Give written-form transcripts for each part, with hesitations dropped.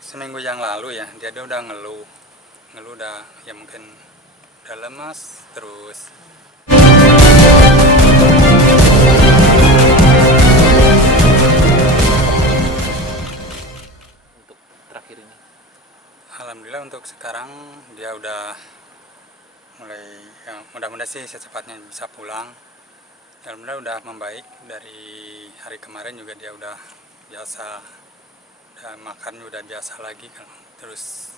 Seminggu yang lalu ya, dia udah ngeluh udah ya mungkin udah lemas terus. Untuk terakhir ini? Alhamdulillah untuk sekarang dia udah mulai, ya mudah-mudahan sih secepatnya bisa pulang. Alhamdulillah udah membaik, dari hari kemarin juga dia udah biasa, udah makan udah biasa lagi kan. Terus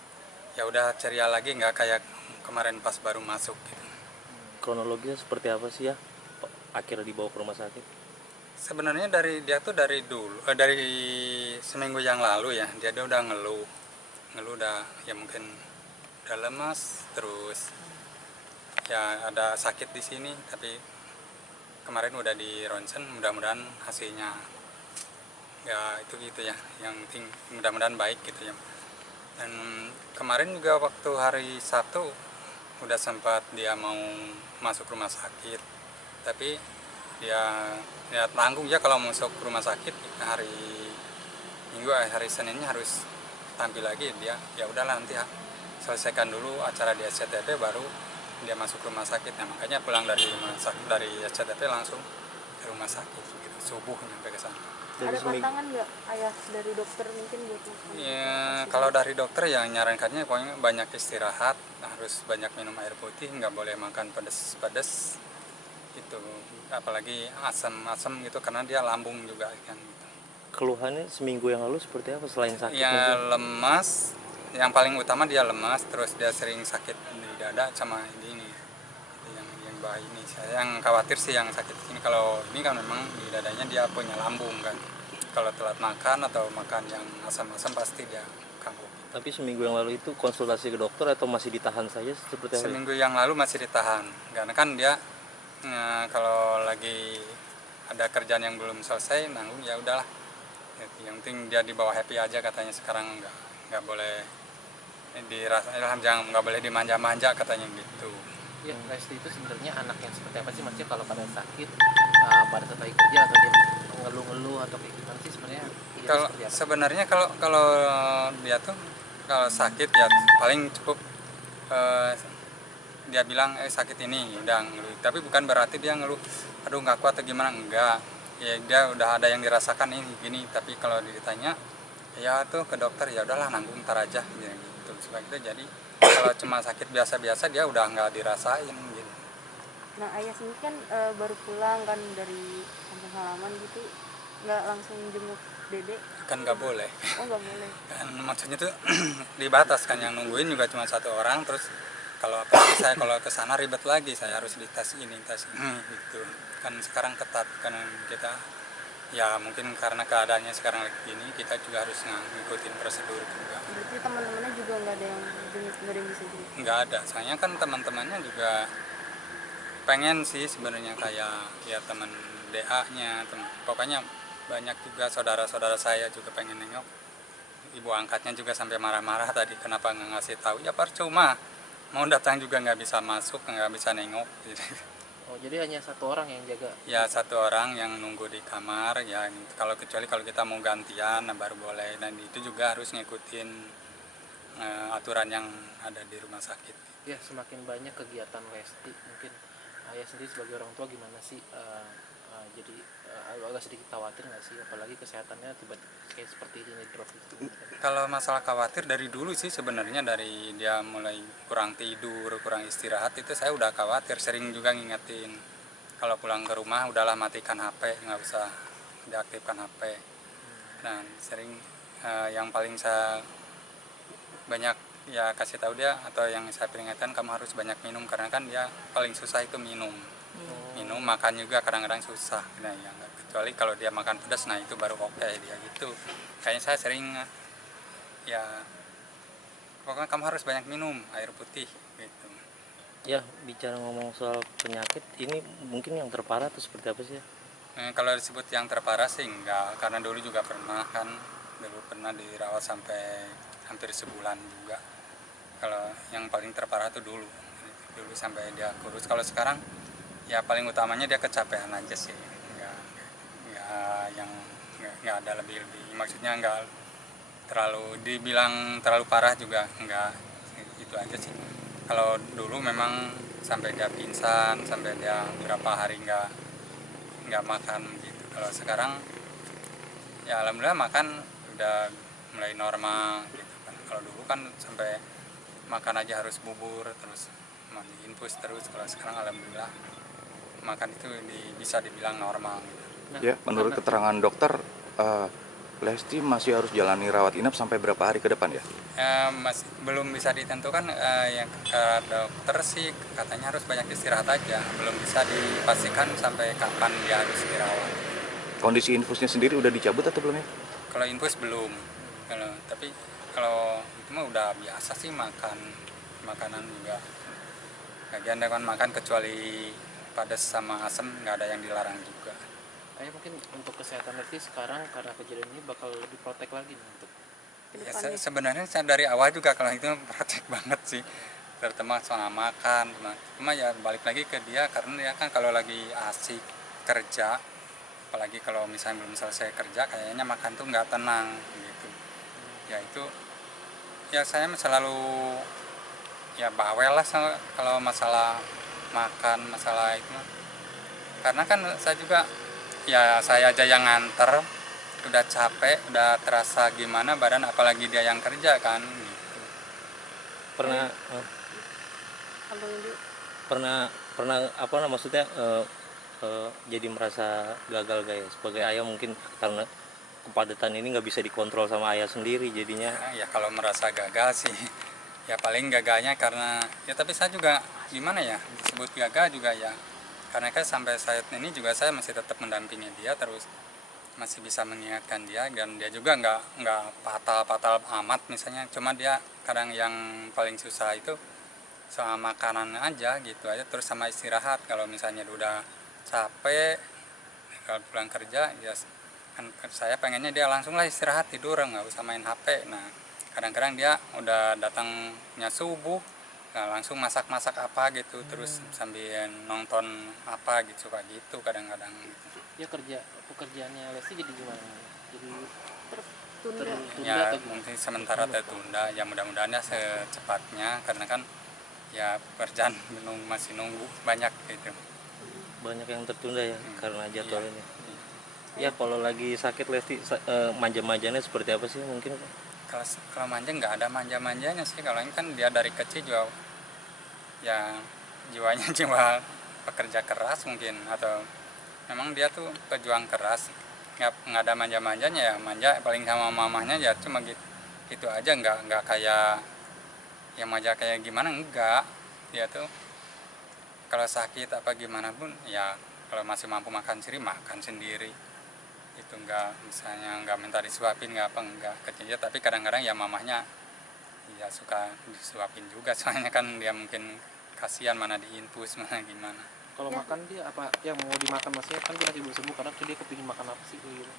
ya udah ceria lagi, nggak kayak kemarin pas baru masuk gitu. Kronologinya seperti apa sih ya akhirnya dibawa ke rumah sakit? Sebenarnya dari dia tuh dari dulu, dari seminggu yang lalu ya, dia udah ngeluh udah ya mungkin udah lemas terus, ya ada sakit di sini, tapi kemarin udah di ronsen, mudah-mudahan hasilnya ya itu gitu ya, yang penting mudah-mudahan baik gitu ya. Dan kemarin juga waktu hari Sabtu udah sempat dia mau masuk rumah sakit, tapi dia tanggung ya kalau masuk rumah sakit hari Minggu, hari Seninnya harus tampil lagi. Dia ya udahlah nanti selesaikan dulu acara di SCTP baru dia masuk rumah sakit. Nah, makanya pulang dari rumah sakit, dari SCTP langsung ke rumah sakit gitu, subuh nyampe ke sana. Ada pantangan nggak ayah dari dokter mungkin buat makan? Ya kalau dari dokter yang nyarankannya pokoknya banyak istirahat, harus banyak minum air putih, nggak boleh makan pedes-pedes itu, apalagi asam-asam gitu karena dia lambung juga kan gitu. Keluhannya seminggu yang lalu seperti apa selain sakit? Ya mungkin? lemas, yang paling utama dia lemas, terus dia sering sakit di dada sama ini yang bayi ini. Saya yang khawatir sih yang sakit ini, kalau ini kan memang di dadanya dia punya lambung kan. Kalau telat makan atau makan yang asam-asam pasti dia kambuh. Tapi seminggu yang lalu itu konsultasi ke dokter atau masih ditahan saja seperti apa? Seminggu yang lalu masih ditahan, karena kan dia kalau lagi ada kerjaan yang belum selesai nanggung ya udahlah. Yang penting dia dibawa happy aja katanya, sekarang nggak boleh nggak boleh dimanja-manja katanya gitu. Ya, Lesti itu sebenarnya anak yang seperti apa sih? Maksudnya kalau pada sakit, pada saat lagi kerja atau dia ngeluh-ngeluh atau kayak gimana sih sebenarnya? Kalau sebenarnya kalau dia tuh kalau sakit ya paling cukup dia bilang sakit ini udah ngeluh, tapi bukan berarti dia ngeluh aduh nggak kuat atau gimana, enggak. Ya dia udah ada yang dirasakan ini gini, tapi kalau ditanya ya tuh ke dokter ya udahlah nanggung ntar aja gitu. Sebab itu jadi kalau cuma sakit biasa-biasa dia udah nggak dirasain gitu. Nah ayah sendiri kan baru pulang kan dari kampung halaman gitu, nggak langsung jenguk dede? Kan nggak boleh. Oh nggak boleh. Kan maksudnya tuh dibatas kan, yang nungguin juga cuma satu orang, terus kalau apalagi saya kalau ke sana ribet lagi, saya harus dites ini gitu. Kan sekarang ketat kan kita, ya mungkin karena keadaannya sekarang lagi gini, kita juga harus ngikutin prosedur juga. Berarti teman-temannya juga nggak ada yang jenguk, nggak ada yang bisa jenguk? Nggak ada, soalnya kan teman-temannya juga pengen sih sebenarnya, kayak ya teman DA-nya, pokoknya banyak juga saudara-saudara saya juga pengen nengok. Ibu angkatnya juga sampai marah-marah tadi kenapa nggak ngasih tahu, ya percuma mau datang juga nggak bisa masuk, nggak bisa nengok gitu. Oh, jadi hanya satu orang yang jaga? Ya satu orang yang nunggu di kamar ya, kalau kecuali kalau kita mau gantian nah baru boleh, dan itu juga harus ngikutin aturan yang ada di rumah sakit. Ya, semakin banyak kegiatan Lesti, mungkin ayah sendiri sebagai orang tua gimana sih? Jadi agak sedikit khawatir nggak sih, apalagi kesehatannya tiba-tiba kayak seperti ini drop gitu? Kalau masalah khawatir dari dulu sih sebenarnya, dari dia mulai kurang tidur, kurang istirahat itu saya udah khawatir, sering juga ngingetin kalau pulang ke rumah udahlah matikan HP, nggak usah diaktifkan HP. Nah sering yang paling saya banyak ya kasih tahu dia, atau yang saya peringatkan, kamu harus banyak minum, karena kan dia paling susah itu minum. Makan juga kadang-kadang susah. Nah ya, kecuali kalau dia makan pedas, nah itu baru oke dia gitu. Kayaknya saya sering ya pokoknya kamu harus banyak minum air putih gitu. Ya, bicara ngomong soal penyakit ini mungkin yang terparah atau seperti apa sih ya? Kalau disebut yang terparah sih enggak, karena dulu juga pernah dirawat sampai hampir sebulan juga. Kalau yang paling terparah tuh dulu sampai dia kurus. Kalau sekarang ya paling utamanya dia kecapean aja sih, nggak ada lebih, maksudnya nggak terlalu dibilang terlalu parah juga enggak, itu aja sih. Kalau dulu memang sampai dia pingsan, sampai dia berapa hari nggak makan gitu. Kalau sekarang ya alhamdulillah makan udah mulai normal gitu kan. Kalau dulu kan sampai makan aja harus bubur terus mandi infus terus. Kalau sekarang alhamdulillah makan itu bisa dibilang normal gitu. Nah, Ya, menurut keterangan dokter, eh, Lesti masih harus jalani rawat inap sampai berapa hari ke depan ya? Masih belum bisa ditentukan, yang dokter sih katanya harus banyak istirahat aja, belum bisa dipastikan sampai kapan dia harus dirawat. Kondisi infusnya sendiri udah dicabut atau belum ya? Kalau infus belum, tapi kalau itu mah udah biasa sih makan makanan juga. Lagian dia kan makan kecuali pedas sama asam nggak ada yang dilarang juga. Ayah mungkin untuk kesehatan Lesti sekarang karena kejadian ini bakal lebih protek lagi nih untuk Ya, sebenarnya saya dari awal juga kalau itu praktek banget sih, terutama soal makan. Cuma ya balik lagi ke dia karena dia kan kalau lagi asik kerja, apalagi kalau misalnya belum selesai kerja, kayaknya makan tuh nggak tenang gitu. Ya itu, ya saya selalu ya bawel lah kalau masalah makan, masalah itu. Karena kan saya juga ya saya aja yang nganter, udah capek, udah terasa gimana badan, apalagi dia yang kerja kan gitu. Pernah Abang Indi, pernah apa maksudnya jadi merasa gagal gak ya sebagai ayah, mungkin karena kepadatan ini nggak bisa dikontrol sama ayah sendiri jadinya. Ya kalau merasa gagal sih ya paling gagalnya karena ya, tapi saya juga gimana ya disebut gagal juga ya, karena kan sampai saat ini juga saya masih tetap mendampingi dia, terus masih bisa mengingatkan dia, dan dia juga nggak fatal amat misalnya. Cuma dia kadang yang paling susah itu soal makanan aja gitu aja, terus sama istirahat. Kalau misalnya udah capek kalau pulang kerja ya kan saya pengennya dia langsung lah istirahat, tidur, nggak usah main HP. Nah kadang-kadang dia udah datangnya subuh, nah, langsung masak-masak apa gitu, terus sambil nonton apa gitu, suka gitu kadang-kadang gitu. ya pekerjaannya Lesti jadi gimana? Jadi tunda. tertunda Ya atau gimana? mungkin sementara tertunda, ya mudah-mudahan ya secepatnya, karena kan ya pekerjaan masih nunggu banyak gitu. Banyak yang tertunda ya karena jadwal Iya. ini. Ya kalau lagi sakit Lesti manja-manjanya seperti apa sih mungkin? Kalau manja nggak ada manja-manjanya sih. Kalau ini kan dia dari kecil juga ya jiwanya jiwa pekerja keras mungkin, atau memang dia tuh pejuang keras. Nggak ada manja-manjanya, ya manja paling sama mamahnya ya cuma gitu aja, nggak kayak yang manja kayak gimana, enggak. Dia tuh kalau sakit apa gimana pun ya kalau masih mampu makan sendiri itu, enggak misalnya nggak minta disuapin nggak apa, enggak kecil. Tapi kadang-kadang ya mamahnya ya suka disuapin juga soalnya kan dia mungkin kasihan mana diinfus mana gimana. Kalau makan dia apa yang mau dimakan, maksudnya kan dia masih belum sembuh, karena dia kepingin makan apa sih gitu?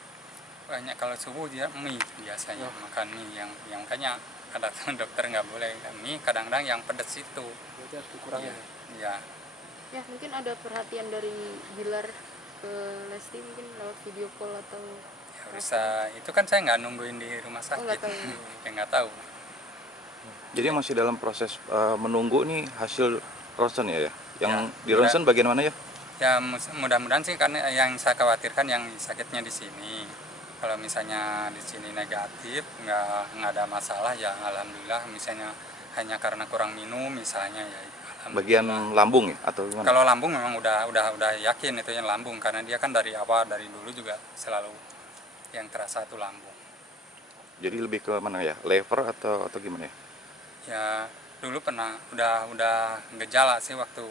Banyak kalau subuh dia mie biasanya, makan mie yang makanya kata dokter nggak boleh mie, kadang-kadang yang pedes itu. Berarti harus dikurangin. Ya, Ya mungkin ada perhatian dari Bilar ke Lesti, mungkin lewat video call atau ya bisa. Itu kan saya nggak nungguin di rumah sakit. nggak tahu. Ya nggak tahu. Jadi masih dalam proses menunggu nih hasil ronsen ya? Yang Ya, di ronsen bagian mana ya? Ya mudah-mudahan sih, karena yang saya khawatirkan yang sakitnya di sini. Kalau misalnya di sini negatif, nggak ada masalah ya alhamdulillah. Misalnya hanya karena kurang minum misalnya ya alhamdulillah. Bagian lambung ya atau gimana? Kalau lambung memang udah yakin itu yang lambung, karena dia kan dari awal dari dulu juga selalu yang terasa itu lambung. Jadi lebih ke mana ya? Lever atau gimana ya? Ya dulu pernah udah gejala sih waktu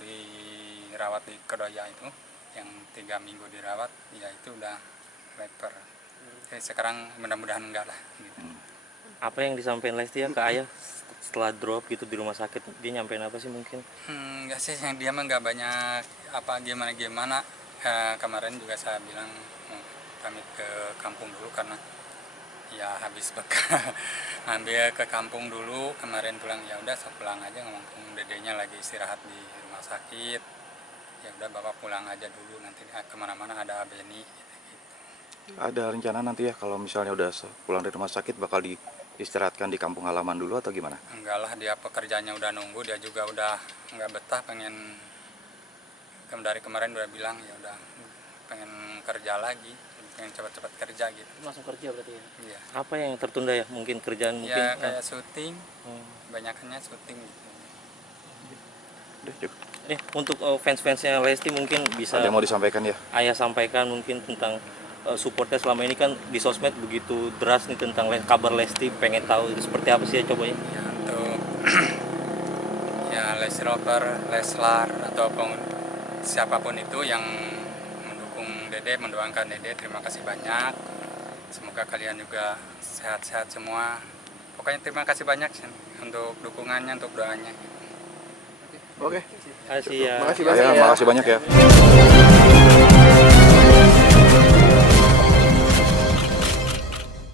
dirawat di Kedoya itu, yang 3 minggu dirawat, ya itu udah leper. Jadi sekarang mudah-mudahan enggak lah gitu. Apa yang disampaikan Lesti ya ke ayah setelah drop gitu di rumah sakit, dia nyampein apa sih mungkin? Enggak sih, yang dia mah nggak banyak apa gimana. Kemarin juga saya bilang pamit ke kampung dulu karena ya habis bekal ambil ke kampung dulu. Kemarin pulang ya udah saya pulang aja, ngomong dedenya lagi istirahat di rumah sakit, ya udah bapak pulang aja dulu, nanti kemana-mana ada Beni gitu. Ada rencana nanti ya kalau misalnya udah pulang dari rumah sakit bakal diistirahatkan di kampung halaman dulu atau gimana? Enggak lah, dia pekerjaannya udah nunggu, dia juga udah nggak betah, pengen dari kemarin udah bilang ya udah pengen kerja lagi, pengen cepat-cepat kerja gitu. Langsung kerja berarti ya? Iya. Apa yang tertunda ya? Mungkin kerjaan mungkin. Ya kayak syuting, Hmm. banyakannya syuting gitu. Udah, cukup. Untuk fans-fansnya Lesti mungkin bisa Ada yang mau disampaikan ya? Ayah sampaikan mungkin tentang supportnya selama ini kan di sosmed begitu deras nih tentang kabar Lesti, pengen tahu itu seperti apa sih ya, coba ya. Ya untuk ya Lesti Rover, Leslar ataupun siapapun itu yang mendukung Dede, mendoakan Dede, terima kasih banyak. Semoga kalian juga sehat-sehat semua. Pokoknya terima kasih banyak untuk dukungannya, untuk doanya. Oke. Makasih ya. Makasih banyak ya.